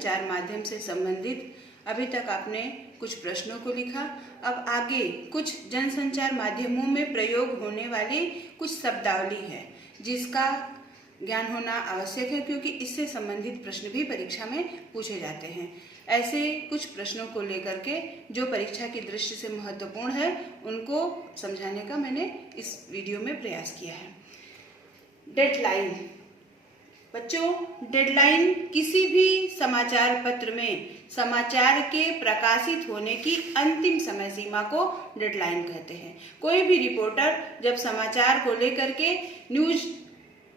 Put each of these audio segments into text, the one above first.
संचार माध्यम से संबंधित अभी तक आपने कुछ प्रश्नों को लिखा। अब आगे कुछ जनसंचार माध्यमों में प्रयोग होने वाली कुछ शब्दावली है जिसका ज्ञान होना आवश्यक है, क्योंकि इससे संबंधित प्रश्न भी परीक्षा में पूछे जाते हैं। ऐसे कुछ प्रश्नों को लेकर के जो परीक्षा की दृष्टि से महत्वपूर्ण है उनको समझाने का मैंने इस वीडियो में प्रयास किया है। डेडलाइन। बच्चों, डेडलाइन किसी भी समाचार पत्र में समाचार के प्रकाशित होने की अंतिम समय सीमा को डेडलाइन कहते हैं। कोई भी रिपोर्टर जब समाचार को लेकर के न्यूज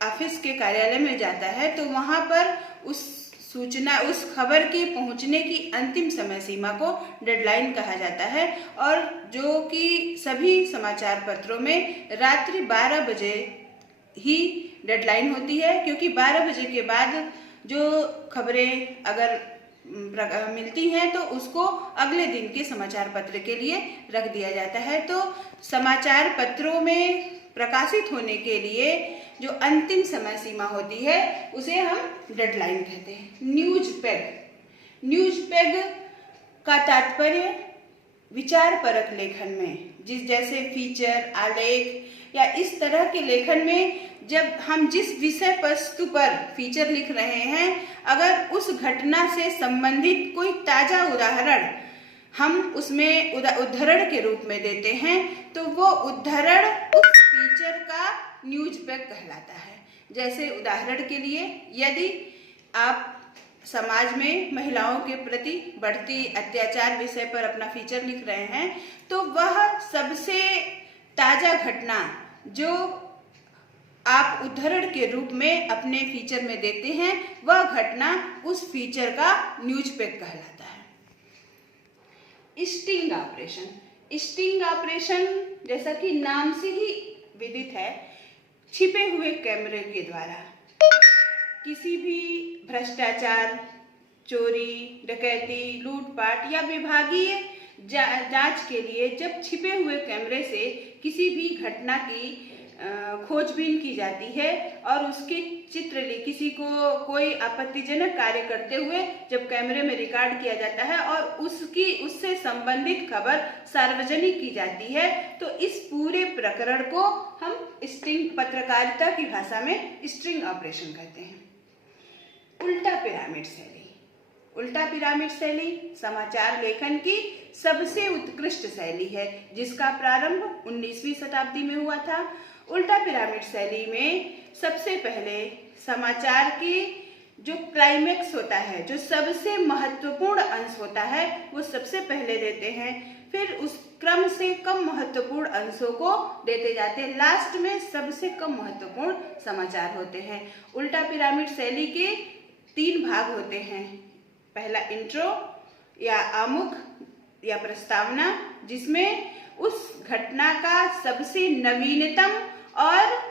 ऑफिस के कार्यालय में जाता है तो वहां पर उस खबर के पहुंचने की अंतिम समय सीमा को डेडलाइन कहा जाता है, और जो कि सभी समाचार पत्रों में रात्रि 12 बजे ही डेडलाइन होती है, क्योंकि 12 बजे के बाद जो खबरें अगर मिलती हैं तो उसको अगले दिन के समाचार पत्र के लिए रख दिया जाता है। तो समाचार पत्रों में प्रकाशित होने के लिए जो अंतिम समय सीमा होती है उसे हम डेडलाइन कहते हैं। News peg. न्यूज पेग का तात्पर्य विचार परक लेखन में, जैसे फीचर, आलेख या इस तरह के लेखन में जब हम जिस विषय वस्तु पर फीचर लिख रहे हैं, अगर उस घटना से संबंधित कोई ताजा उदाहरण हम उसमें उद्धरण के रूप में देते हैं तो वो उद्धरण उस फीचर का न्यूज पेग कहलाता है। जैसे उदाहरण के लिए, यदि आप समाज में महिलाओं के प्रति बढ़ती अत्याचार विषय पर अपना फीचर लिख रहे हैं तो वह सबसे ताजा घटना जो आप उद्धरण के रूप में अपने फीचर में देते हैं वह घटना उस फीचर का न्यूज पेग कहलाता है। Sting operation. स्टिंग ऑपरेशन जैसा कि नाम से ही विदित है, छिपे हुए कैमरे के द्वारा किसी भी भ्रष्टाचार, चोरी, डकैती, लूटपाट या विभागीय जांच के लिए जब छिपे हुए कैमरे से किसी भी घटना की खोजबीन की जाती है और उसके चित्र किसी को कोई आपत्तिजनक कार्य करते हुए जब कैमरे में रिकॉर्ड किया जाता है और उससे संबंधित खबर सार्वजनिक की जाती है, तो इस पूरे प्रकरण को हम स्टिंग, पत्रकारिता की भाषा में स्टिंग ऑपरेशन कहते हैं। उल्टा पिरामिड शैली। उल्टा पिरामिड शैली समाचार लेखन की सबसे उत्कृष्ट शैली है जिसका प्रारंभ 19वीं शताब्दी में हुआ था। उल्टा पिरामिड शैली में सबसे पहले समाचार की जो क्लाइमेक्स होता है, जो सबसे महत्वपूर्ण अंश होता है, वो सबसे पहले देते हैं, फिर उस क्रम से कम महत्वपूर्ण अंशों को देते जाते हैं, लास्ट में सबसे कम महत्वपूर्ण समाचार होते हैं। उल्टा पिरामिड शैली के 3 भाग होते हैं। पहला इंट्रो या आमुख या प्रस्तावना, जिसमें उस घटना का सबसे नवीनतम और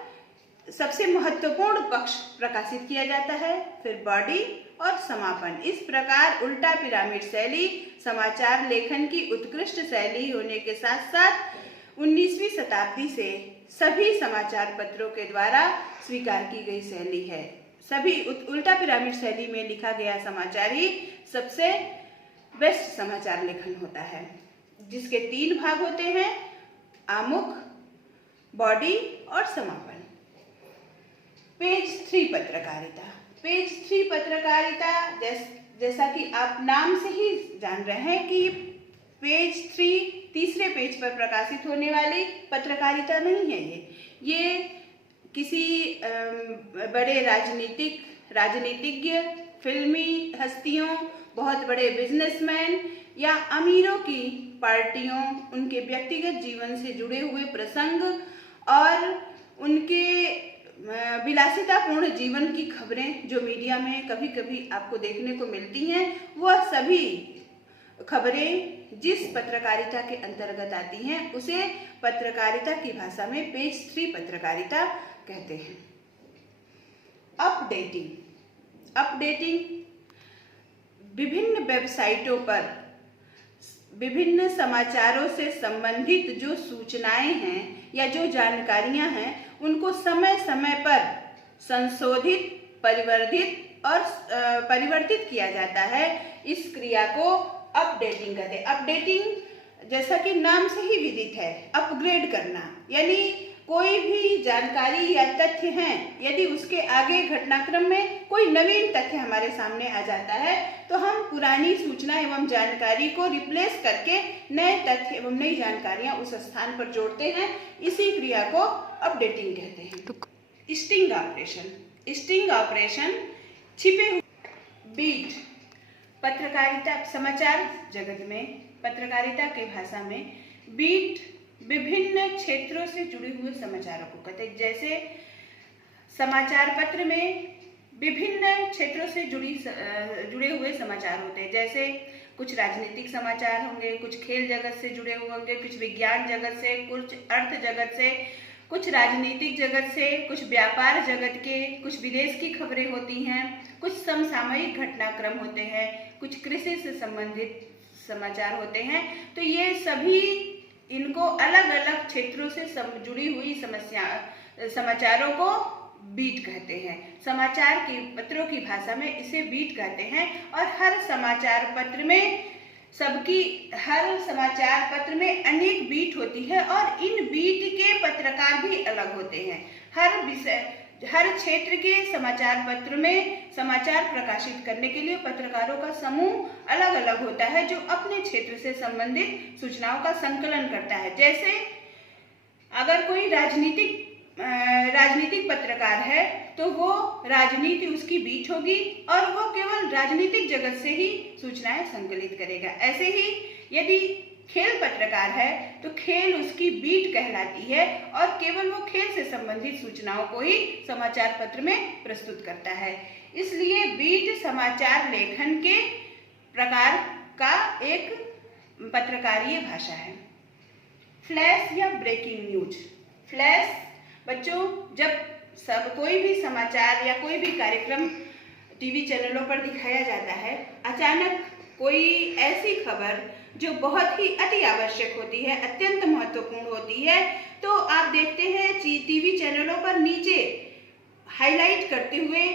सबसे महत्वपूर्ण पक्ष प्रकाशित किया जाता है, फिर बॉडी और समापन। इस प्रकार उल्टा पिरामिड शैली समाचार लेखन की उत्कृष्ट शैली होने के साथ साथ 19वीं शताब्दी से सभी समाचार पत्रों के द्वारा स्वीकार की गई शैली है। सभी उल्टा पिरामिड शैली में लिखा गया समाचार ही सबसे बेस्ट समाचार लेखन होता है, जिसके 3 भाग होते हैं, आमुख, बॉडी और समापन। पेज 3 पत्रकारिता। पेज 3 पत्रकारिता जैसा कि आप नाम से ही जान रहे हैं कि पेज 3 तीसरे पेज पर प्रकाशित होने वाली पत्रकारिता नहीं है। ये किसी बड़े राजनीतिज्ञ, फिल्मी हस्तियों, बहुत बड़े बिजनेसमैन या अमीरों की पार्टियों, उनके व्यक्तिगत जीवन से जुड़े हुए प्रसंग और उनके विलासितापूर्ण जीवन की खबरें जो मीडिया में कभी कभी आपको देखने को मिलती हैं, वह सभी खबरें जिस पत्रकारिता के अंतर्गत आती हैं उसे पत्रकारिता की भाषा में पेज 3 पत्रकारिता कहते हैं। अपडेटिंग विभिन्न वेबसाइटों पर विभिन्न समाचारों से संबंधित जो सूचनाएं हैं या जो जानकारियां हैं उनको समय समय पर संशोधित, परिवर्धित और परिवर्तित किया जाता है, इस क्रिया को अपडेटिंग कहते हैं। अपडेटिंग जैसा कि नाम से ही विदित है, अपग्रेड करना, यानी कोई भी जानकारी या तथ्य हैं, यदि उसके आगे घटनाक्रम में कोई नवीन तथ्य हमारे सामने आ जाता है तो हम पुरानी सूचना एवं जानकारी को रिप्लेस करके नए तथ्य एवं नई जानकारियां उस स्थान पर जोड़ते हैं। इसी क्रिया को अपडेटिंग कहते हैं। Sting operation. स्टिंग ऑपरेशन छिपे हुए बीट, पत्रकारिता समाचार जगत में पत्रकारिता की भाषा में बीट विभिन्न क्षेत्रों से जुड़े हुए समाचारों को कहते हैं। जैसे समाचार पत्र में विभिन्न क्षेत्रों से जुड़े हुए समाचार होते हैं। जैसे कुछ राजनीतिक समाचार होंगे, कुछ खेल जगत से जुड़े हुए होंगे, कुछ विज्ञान जगत से, कुछ अर्थ जगत से, कुछ राजनीतिक जगत से, कुछ व्यापार जगत के, कुछ विदेश की खबरें होती हैं, कुछ समसामयिक घटनाक्रम होते हैं, कुछ कृषि से संबंधित समाचार होते हैं। तो ये सभी इनको अलग अलग क्षेत्रों से जुड़ी हुई समाचारों को बीट कहते हैं। समाचार की पत्रों की भाषा में इसे बीट कहते हैं। और हर समाचार पत्र में अनेक बीट होती है और इन बीट के पत्रकार भी अलग होते हैं। हर क्षेत्र के समाचार पत्र में समाचार प्रकाशित करने के लिए पत्रकारों का समूह अलग अलग होता है, जो अपने क्षेत्र से संबंधित सूचनाओं का संकलन करता है। जैसे अगर कोई राजनीतिक पत्रकार है तो वो राजनीति उसकी बीट होगी और वो केवल राजनीतिक जगत से ही सूचनाएं संकलित करेगा। ऐसे ही यदि खेल पत्रकार है तो खेल उसकी बीट कहलाती है और केवल वो खेल से संबंधित सूचनाओं को ही समाचार पत्र में प्रस्तुत करता है। इसलिए बीट समाचार लेखन के प्रकार का एक पत्रकारीय भाषा है। फ्लैश या ब्रेकिंग न्यूज। फ्लैश बच्चों, जब कोई भी समाचार या कोई भी कार्यक्रम टीवी चैनलों पर दिखाया जाता है, अचानक कोई ऐसी खबर जो बहुत ही अति आवश्यक होती है, अत्यंत महत्वपूर्ण होती है, तो आप देखते हैं टीवी चैनलों पर नीचे हाईलाइट करते हुए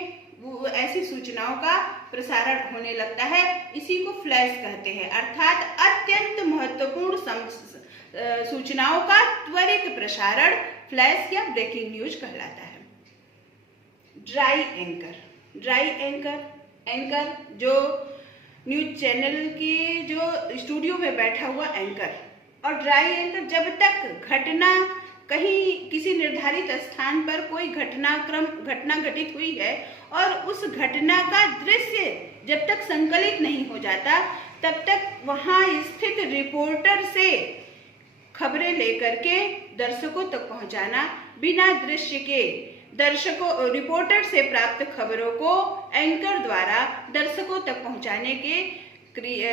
वो ऐसी सूचनाओं का प्रसारण होने लगता है। इसी को फ्लैश कहते हैं, अर्थात अत्यंत महत्वपूर्ण सूचनाओं का त्वरित प्रसारण फ्लैश या ब्रेकिंग न्यूज कहलाता है। ड्राई एंकर जो न्यूज चैनल के जो स्टूडियो में बैठा हुआ एंकर। और ड्राई एंकर जब तक घटना कहीं किसी निर्धारित स्थान पर कोई घटना घटित हुई है और उस घटना का दृश्य जब तक संकलित नहीं हो जाता, तब तक वहां स्थित रिपोर्टर से खबरें लेकर के दर्शकों तक पहुंचाना, बिना दृश्य के रिपोर्टर से प्राप्त खबरों को एंकर द्वारा दर्शकों तक पहुंचाने के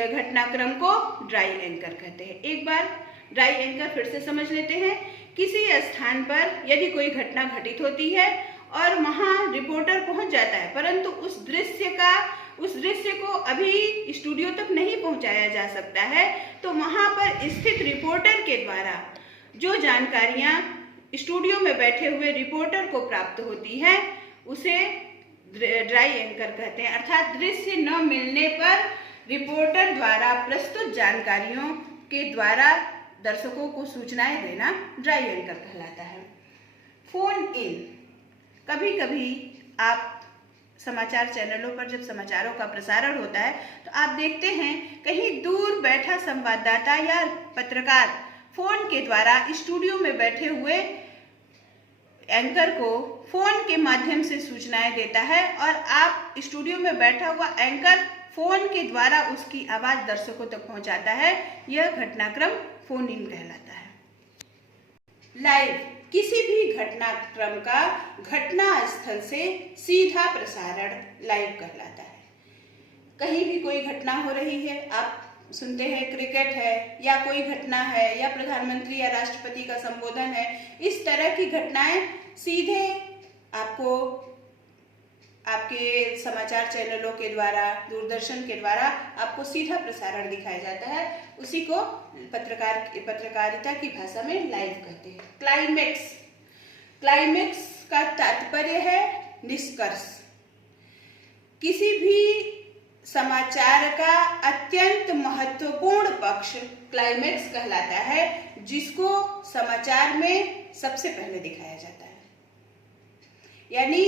घटनाक्रम को ड्राई एंकर कहते हैं। एक बार ड्राई एंकर फिर से समझ लेते हैं। किसी स्थान पर यदि कोई घटना घटित होती है और वहां रिपोर्टर पहुंच जाता है, परंतु उस दृश्य को अभी स्टूडियो तक नहीं पहुंचाया जा सकता है, तो वहां पर स्थित रिपोर्टर के द्वारा जो जानकारियां स्टूडियो में बैठे हुए रिपोर्टर को प्राप्त होती है, उसे ड्राई एंकर कहते हैं। अर्थात दृश्य न मिलने पर रिपोर्टर द्वारा प्रस्तुत जानकारियों के द्वारा दर्शकों को सूचनाएं देना ड्राई एंकर कहलाता है। Phone in. कभी कभी आप समाचार चैनलों पर जब समाचारों का प्रसारण होता है तो आप देखते हैं कहीं दूर बैठा संवाददाता या पत्रकार फोन के द्वारा स्टूडियो में बैठे हुए एंकर को फोन के माध्यम से सूचनाएं देता है और आप स्टूडियो में बैठा हुआ एंकर फोन के द्वारा उसकी आवाज दर्शकों तक पहुंचाता है। यह घटनाक्रम फोन इन कहलाता है। लाइव। किसी भी घटनाक्रम का घटना स्थल से सीधा प्रसारण लाइव कहलाता है। कहीं भी कोई घटना हो रही है, आप सुनते हैं क्रिकेट है या कोई घटना है या प्रधानमंत्री या राष्ट्रपति का संबोधन है, इस तरह की घटनाएं सीधे आपको आपके समाचार चैनलों के द्वारा, दूरदर्शन के द्वारा आपको सीधा प्रसारण दिखाया जाता है। उसी को पत्रकारिता की भाषा में लाइव कहते हैं। क्लाइमेक्स का तात्पर्य है निष्कर्ष। किसी भी समाचार का अत्यंत महत्वपूर्ण पक्ष क्लाइमेक्स कहलाता है, जिसको समाचार में सबसे पहले दिखाया जाता है। यानी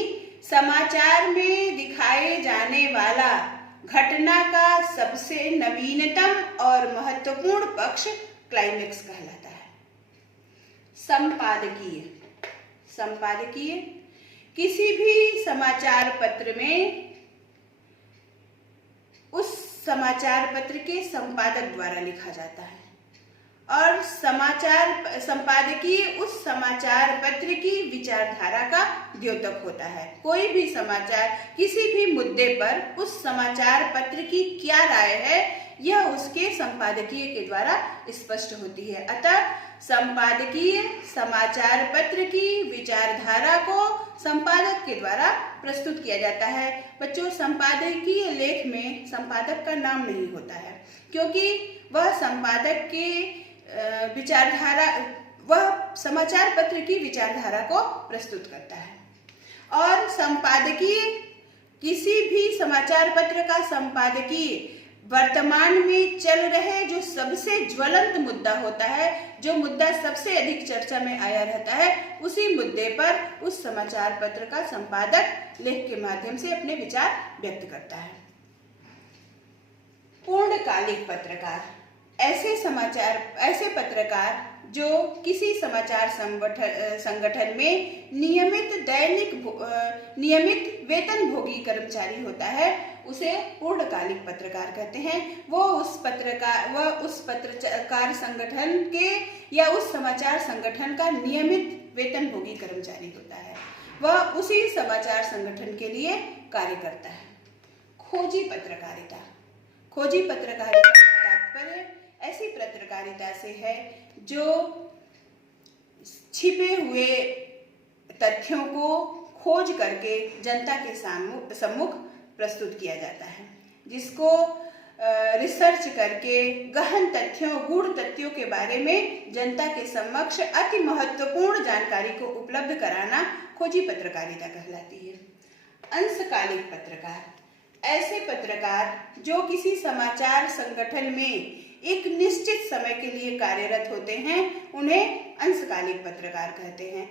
समाचार में दिखाए जाने वाला घटना का सबसे नवीनतम और महत्वपूर्ण पक्ष क्लाइमेक्स कहलाता है। संपादकीय। संपादकीय किसी भी समाचार पत्र में उस समाचार पत्र के संपादक द्वारा लिखा जाता है और संपादकीय उस समाचार पत्र की विचारधारा का द्योतक होता है। कोई भी समाचार किसी भी मुद्दे पर उस समाचार पत्र की क्या राय है, यह उसके संपादकीय के द्वारा स्पष्ट होती है। अतः संपादकीय समाचार पत्र की विचारधारा को संपादक के द्वारा प्रस्तुत किया जाता है। बच्चों, संपादकीय लेख में संपादक का नाम नहीं होता है, क्योंकि वह संपादक के विचारधारा, वह समाचार पत्र की विचारधारा को प्रस्तुत करता है। और संपादकीय, किसी भी समाचार पत्र का संपादकीय वर्तमान में चल रहे जो सबसे ज्वलंत मुद्दा होता है, जो मुद्दा सबसे अधिक चर्चा में आया रहता है, उसी मुद्दे पर उस समाचार पत्र का संपादक लेख के माध्यम से अपने विचार व्यक्त करता है। पूर्णकालिक पत्रकार ऐसे पत्रकार जो किसी समाचार संगठन में नियमित वेतनभोगी कर्मचारी होता है, उसे पूर्णकालिक पत्रकार कहते हैं। वह उस पत्रकार संगठन के या उस समाचार संगठन का नियमित वेतनभोगी कर्मचारी होता है। वह उसी समाचार संगठन के लिए कार्य करता है। खोजी पत्रकारिता। खोजी पत्रकारिता का तात्पर्य ऐसी पत्रकारिता से है जो छिपे हुए तथ्यों को खोज करके जनता के सम्मुख प्रस्तुत किया जाता है, जिसको रिसर्च करके गहन तथ्यों, गूढ़ तथ्यों के बारे में जनता के समक्ष अति महत्वपूर्ण जानकारी को उपलब्ध कराना खोजी पत्रकारिता कहलाती है। अंशकालिक पत्रकार ऐसे पत्रकार जो किसी समाचार संगठन में एक निश्चित समय के लिए कार्यरत होते हैं, उन्हें अंशकालिक पत्रकार कहते हैं।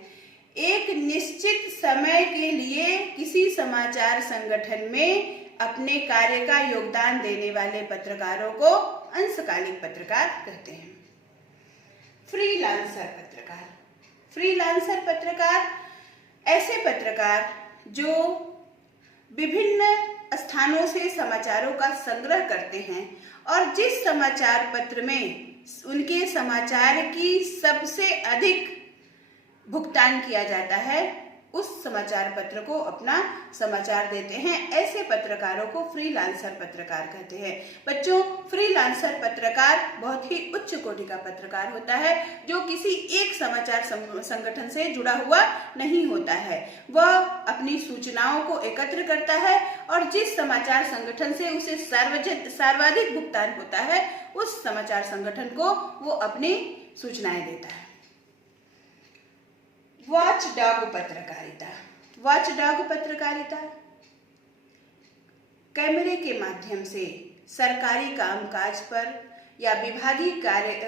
एक निश्चित समय के लिए किसी समाचार संगठन में अपने कार्य का योगदान देने वाले पत्रकारों को अंशकालिक पत्रकार कहते हैं। फ्रीलांसर पत्रकार। फ्रीलांसर पत्रकार ऐसे पत्रकार जो विभिन्न स्थानों से समाचारों का संग्रह करते हैं और जिस समाचार पत्र में उनके समाचार की सबसे अधिक भुगतान किया जाता है, उस समाचार पत्र को अपना समाचार देते हैं। ऐसे पत्रकारों को फ्रीलांसर पत्रकार कहते हैं। बच्चों, फ्रीलांसर पत्रकार बहुत ही उच्च कोटि का पत्रकार होता है, जो किसी एक समाचार संगठन से जुड़ा हुआ नहीं होता है। वह अपनी सूचनाओं को एकत्र करता है और जिस समाचार संगठन से उसे सर्वाधिक भुगतान होता है, उस समाचार संगठन को वो अपनी सूचनाएं देता है। वॉचडॉग पत्रकारिता। वॉचडॉग पत्रकारिता कैमरे के माध्यम से सरकारी कामकाज पर या विभागीय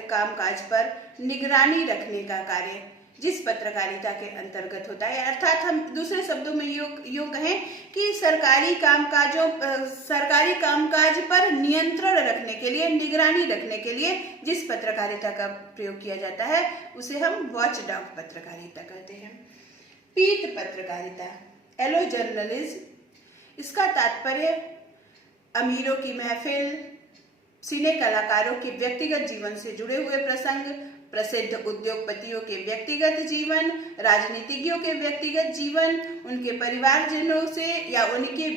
कामकाज पर निगरानी रखने का कार्य जिस पत्रकारिता के अंतर्गत होता है, अर्थात हम दूसरे शब्दों में यूं कहें कि सरकारी कामकाज पर नियंत्रण रखने के लिए, निगरानी रखने के लिए जिस पत्रकारिता का प्रयोग किया जाता है, उसे हम वॉचडॉग पत्रकारिता कहते हैं। पीठ पत्रकारिता, एलो जर्नलिज्म, इसका तात्पर्य अमीरों की महफिल, सिने कलाकारों के व्यक्तिगत जीवन से जुड़े हुए प्रसंग, प्रसिद्ध उद्योगपतियों के व्यक्तिगत जीवन, राजनीतिज्ञों के व्यक्तिगत जीवन, उनके परिवारजनों से या उनके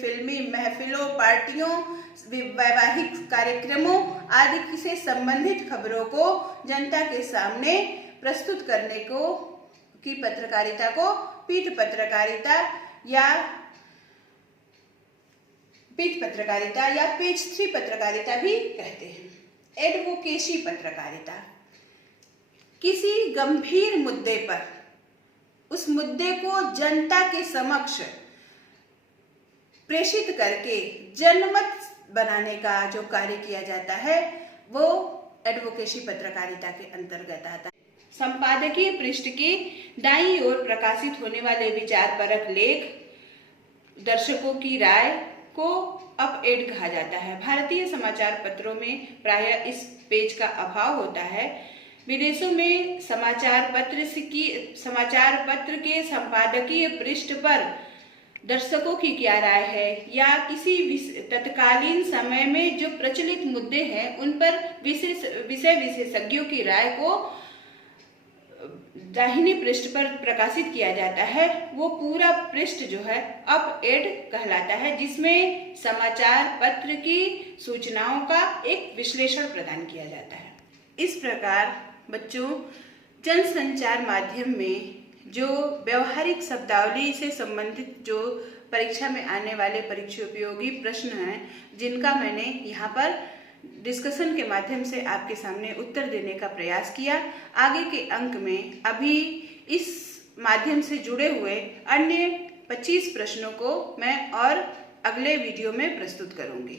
फिल्मी महफिलों, पार्टियों, वैवाहिक कार्यक्रमों आदि से संबंधित खबरों को जनता के सामने प्रस्तुत करने की पत्रकारिता को पीठ पत्रकारिता या पेज 3 पत्रकारिता भी कहते हैं। एडवोकेसी पत्रकारिता, किसी गंभीर मुद्दे पर उस मुद्दे को जनता के समक्ष प्रेषित करके जनमत बनाने का जो कार्य किया जाता है वो एडवोकेसी पत्रकारिता के अंतर्गत आता है। संपादकीय पृष्ठ के दाईं ओर प्रकाशित होने वाले विचारपरक लेख दर्शकों की राय को अप एड कहा जाता है। भारतीय समाचार पत्रों में प्रायः इस पेज का अभाव होता है। विदेशों में समाचार पत्र के संपादकीय पृष्ठ पर दर्शकों की क्या राय है या किसी तत्कालीन समय में जो प्रचलित मुद्दे हैं उन पर विषय विशेषज्ञों की राय को दाहिने पृष्ठ पर प्रकाशित किया जाता है। वो पूरा पृष्ठ जो है अप एड कहलाता है, जिसमें समाचार पत्र की सूचनाओं का एक विश्लेषण प्रदान किया जाता है। इस प्रकार बच्चों, जनसंचार माध्यम में जो व्यवहारिक शब्दावली से संबंधित जो परीक्षा में आने वाले परीक्षा उपयोगी प्रश्न हैं, जिनका मैंने यहाँ पर डिस्कशन के माध्यम से आपके सामने उत्तर देने का प्रयास किया। आगे के अंक में अभी इस माध्यम से जुड़े हुए अन्य 25 प्रश्नों को मैं और अगले वीडियो में प्रस्तुत करूँगी।